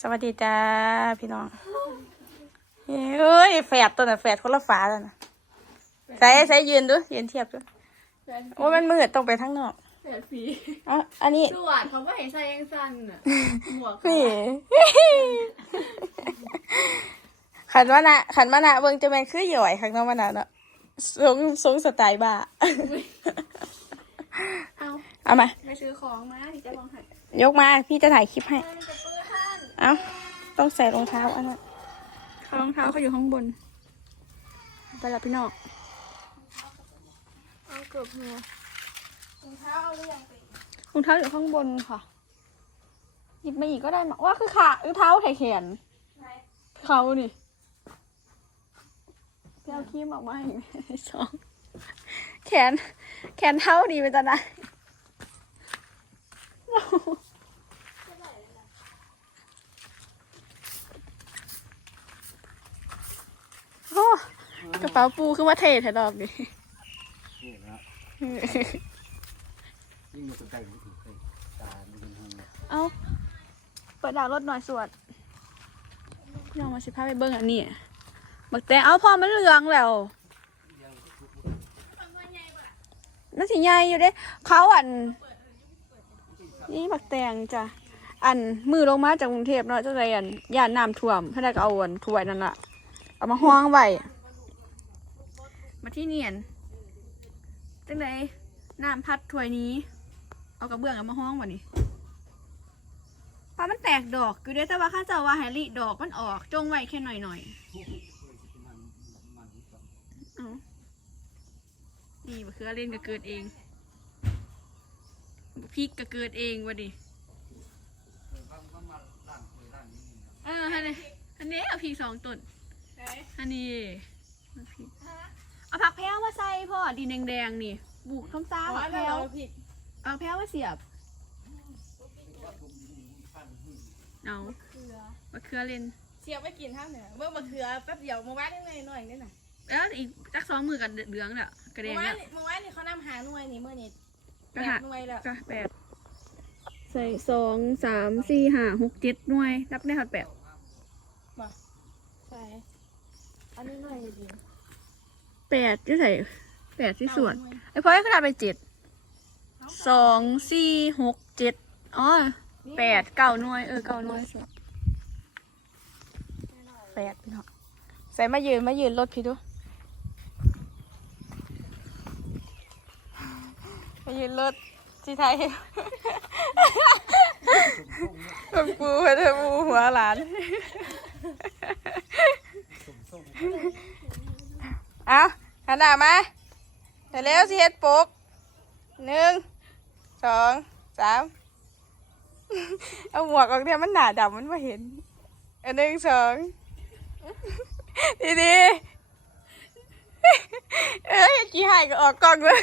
สวัสดีจ้าพี่น้องเอ้ยแฝดตัวน่ะแฝดคนละฝาแล้วนะใส่ใส่ยืนดูยืนเทียบดูโอ้ยมันมืดต้องไปทั้งนอกแปดปีเอ๋ออันนี้สวดเขาก็เห็นใส่ยังสั้นอะหมวกนี่ขันว่านะขันว่านะเบิ่งจะเป็นคือหย่อยข้างนอกว่านะเนาะทรงทรงสไตล์บ้าเอาเอามาไปซื้อของมาที่จะลองหัดยกมาพี่จะถ่ายคลิปให้จะ เปื้อนเอาต้องใส่รองเท้าอันนั้นรองเท้าเขาอยู่ข้างบน ไปแล้วพี่นอกเอาเกือบหัวรองเท้าเอาหรือยังรองเท้าอยู่ข้างบนค่ะ หยิบมาอีกก็ได้มาว่าคือขารองเท้าไถแขนเขานี่ไปเอาครีมออกมาอีกสองแขน แขนเท้าดีไปจ้ะนะ โอ้ กระเป๋าปูคือว่าเท่แท้ดอกดินี่นะยิ่งมันใกล้ไม่ถึงใกล้ตาไม่เป็นห้องเอาเปิดดาวรถหน่อยสวดพี่น้องมาสิพาไปเบิ้งอันนี้บักแตงเอาพอมันเหลืองแล้วน่าสิใหญ่อยู่เด้เขาอัน นี่บักแตงจ้ะอันมือลงมาจากกรุงเทพเนาะจะไรอันย่านน้ำท่วมเพื่อนก็เอาอันถ้วยนั่นละเอามาห้องไว้ มาที่เนียนจังไดน้ำพัดถ้วยนี้ เอากระเบื้องเอามาห้องวะนี่ปลามันแตกดอกอยู่เด้แต่ว่าข้าเจ้าว่าแฮร์รี่ดอกมันออกจงไว้แค่หน่อยหน่อยๆเอานี่มะเขือเล่นก็เกิดเองพริกก็เกิดเองวะดิเออฮันนี่ฮันนี่เอาพริกสองต้นฮันนี่เอาพริก เอาผักแพ้วมาใส่พ่อดินแดงๆนี่บุกท้องซ้าผักแพ้วเอาแพ้วมาเสียบเอามะเขือเล่นเสียบไปกินท่างเหนือเมื่อมะเขือแป๊บเดียวมาแวะได้หน่อยหน่อยนี่น่ะแล้วอีกจักสองมือกับเหลืองแล้วกระเด็เมื่นอวาแล้นวเมื่อวานนี่เขานำหาหน่วยนี่เมื่อนี่กแบระหะบหน่วยแล้วกระแปดใส่สองสามสี่ห้าหกเจ็ดหน่วยนับได้หอดแปดใช่อันนี้หน่วยดี แปดจะใส่แปดที่ส่วนไอ้พลอยขนาดไปเจ็ดสองสี่หกเจ็ดอ๋อแปดเก้าหน่วยเออเก้าหน่วยส่วนแปดพี่น้องใส่มายืนมายืนรถพี่ดูมายืนรถที่ไทยกับปูเพื่อนปูหัวหลานเอา หันหน้ามาเดี๋ยวเร็วสิเฮ็ดปกหนึ่งสองสามเอาหมวกออกเนี่ยมันหนาดำมันไม่เห็นอันหนึ่งสองดีดีๆเอ้ยกี่หายก็ออกกล้องเลย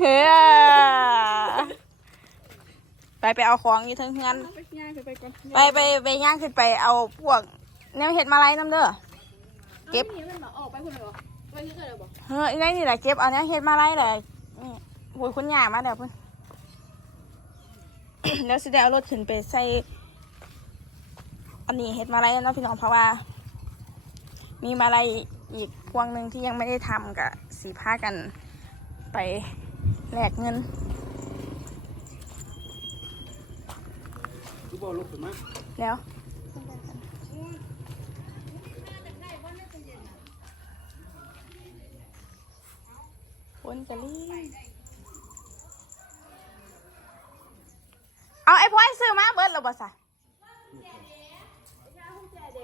เฮ้ย ไปไปเอาของอยู่เทั้งเฮือนไปง่ายไปก่อนไปไปไปย่างขึ้นไปเอาพวกแนวเห็ดมาไล่น้ำเด้อ เก็บนี่มันบอกออกไปคนเดียวไปที่เกิดเลยบอกเฮ้ยในนี่แหละเก็บเอาแนวเห็ดมาไล่เลยนี่โอ้ยคุณยามาเดี๋ยวเพิ่น แล้วสิได้เอารถขึ้นไปใส่อันนี้เห็ดมาไล่เนาะพี่น้องเพราะว่า มีมาไล่อีกพวงหนึ่งที่ยังไม่ได้ทำกับสีผ้ากัน ไปแลกเงิน ทุกบอลลุกขึ้นมาแล้วฝนจะรีเอาไอ้พลอยซื้อมาเบิดแล้วบ่สะ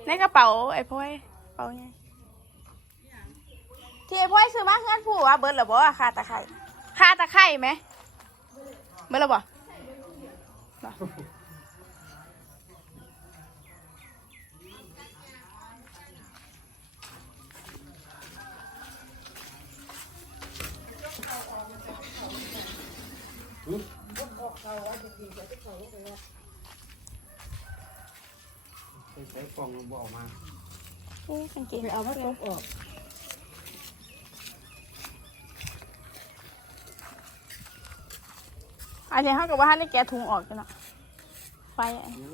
ในกระเป๋าไอ้พลอยกระเป๋าไงที่ไอ้พลอยซื้อมาเงินผู้ว่าเบิดแล้วบ่ค่าตะไคร่ค่าตะไคร่ไหมเบิดแล้วบ่ ใส่กล่องลงบ่ออกมาเอ๊ะกางเกงเอามาตกออกอันนี้เขากับว่าให้แกะถุงออกจ้ะเนาะไฟอันนี้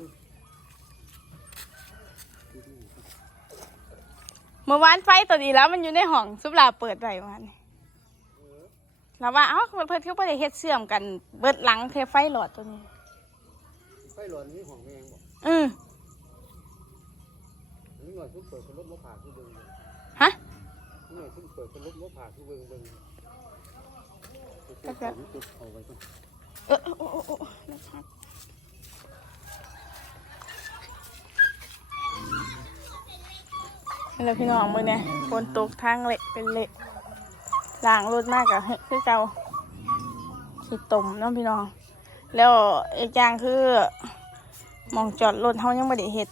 เมื่อวานไฟตัวนี้แล้วมันอยู่ในห้องซุปลาเปิดไว้วันนี้ แล้วว่าเอ้าเพิ่นเขาไม่ได้เฮ็ดเสื่อมกันเบิดหลังเทไฟหลอดตัวนี้ ไฟหลอนนี่ของแมงบอกอืมนี่หน่อยซุ่มเปิดเป็นรถมะพร้าวที่เบิ่งเบิ่งฮะ นี่หน่อยซุ่มเปิดเป็นรถมะพร้าวที่เบิ่งเบิ่งก็จะจุดเอาไว้ก่อนเออโอ้โอ้โอ้นะครับ นี่แหละพี่น้องมือเนี่ยฝนตกทางเละเป็นเละ ล้างรถมากอะคือเกาขี้ตมน้องพี่น้อง แล้วอีกอย่างคือมองจอดรถเขายังไม่ได้เห็ด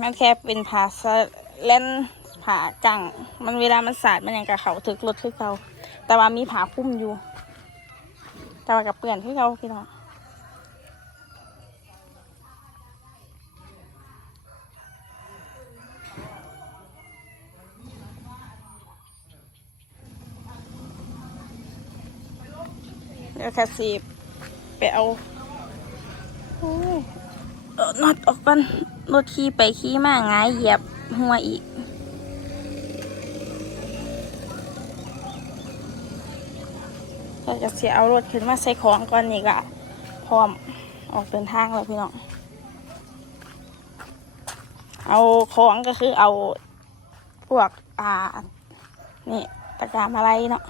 มันแค่เป็นผาสเล่นผาจังมันเวลามันสาดมันยังกับเขาถึกรถคือเก่าแต่ว่ามีผาพุ่มอยู่ แต่ว่ากับเปื่อนคือเขาพี่น้อง เดี๋ยวแค่สีไปเอาโอ้ยน็อตออกกันรถขี่ไปขี่มาหงายเหยียบหัวอีกก็จะเสียเอารถขึ้นมาใส่ของก่อนนี่ก็พร้อมออกเดินทางแล้วพี่น้อง เอาของก็คือเอาพวกอ่า นี่ตะกร้ารอะไรเนาะ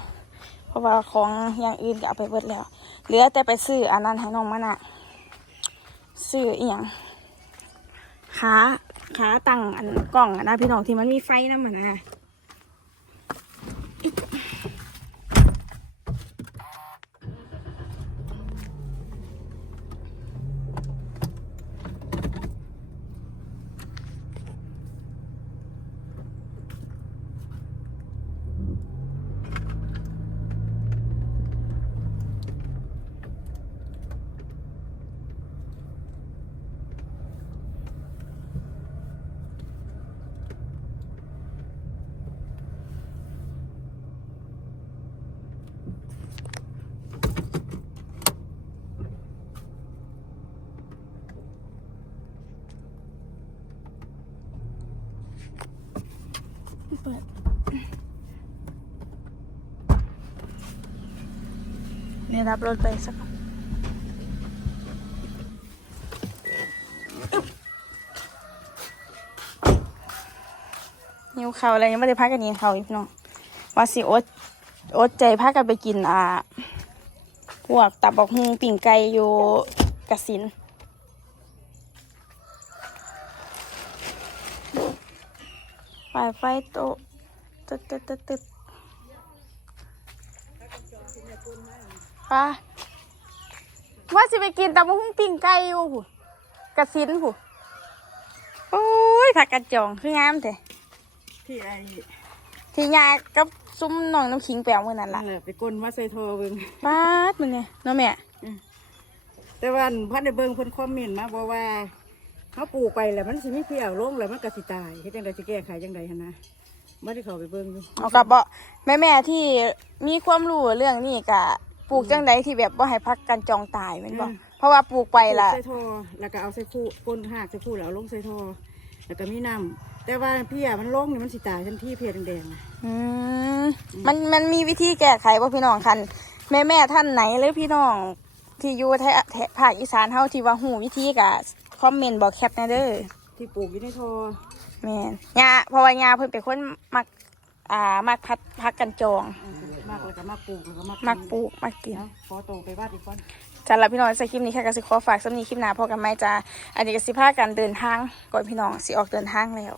เพราะว่าของอย่างอื่นก็เอาไปเบิดแล้ว เหลือแต่ไปซื้ออันนั้นให้น้องมันอะซื้ออีหยังขาขาตั้งอันกล่องอันะพี่น้องที่มันมีไฟนั่นมันนะ เปิดเนี่ยรับรถไปสักนอึ๊บหิวเขาอะไรยังไม่ได้พักกันกินเขาอีกเนาะว่าสิอดอดใจพักกันไปกินอ่าพวกตับบอกฮุงปิ่งไก่อยู่กระสิน ไฟไฟโตะตึ๊ดตึ๊ดตึ๊ดตึ๊ดปะว่าสิไปกินตำมะฮุ่งปิ้งไก่อยู่ผู้กระสินผู้โอ้ยผักกระจองคืองามแต่ที่ไอ้ที่ยากับซุ้มน้องน้ำขิงแปลวมือนั่นนั่ล่ะนแหละไปก้นว่าใส่ทอเบิ่งป้าดมึงไงเนาะแม่ แต่ว่าพันได้เบิ่งเพิ่นคอมเมนต์มาบอกว่า เขาปลูกไปแล้วมันสิมีเพียวลงแล้วมันก็สิตายเฮ็ดจังไดสิแก้ไขจังไดหั่นนะบ่ได้เข้าไปเบิ่งอยู่เอากับเบาแม่แม่ๆที่มีความรู้เรื่องนี้กะปลูกจังใดที่แบบว่าให้พักกันจองตายแมันบอกเพราะว่าปลูกไปล่ะใส่ทอแล้วก็เอาใส่คู่ก้นหากใส่คู่แล้วเอาลงใส่ทอแล้วก็มีน้ำแต่ว่าเพียมันลงนี่มันสิตายทันทีเพียแดงๆน่ะอืมมันมันมีวิธีแก้ไขว่าพี่น้องคันแม่แม่ๆท่านไหนหรือพี่น้องที่อยู่แถแถภาคอีสานเฮาที่ว่าหูวิธีกะ คอมเมนต์บอกแคปแหนะเด้อที่ปลูกอยู่ในทอแม่นยาเพราะว่ายาเพิ่นเป็นคนมักอ่ามักพัดพักกันจองมากแล้วก็มากปลูกแล้วก็มากมักปลูกมักกินนะขอโตไปวาดอีกก่อนสำหรับพี่น้องใส่คลิปนี้ค่ะก็สิขอฝากสำนีคลิปหน้าพอกันไหมจ้าอันนี้ก็สิพากันเดินทางก่อนพี่น้องสิออกเดินทางแล้ว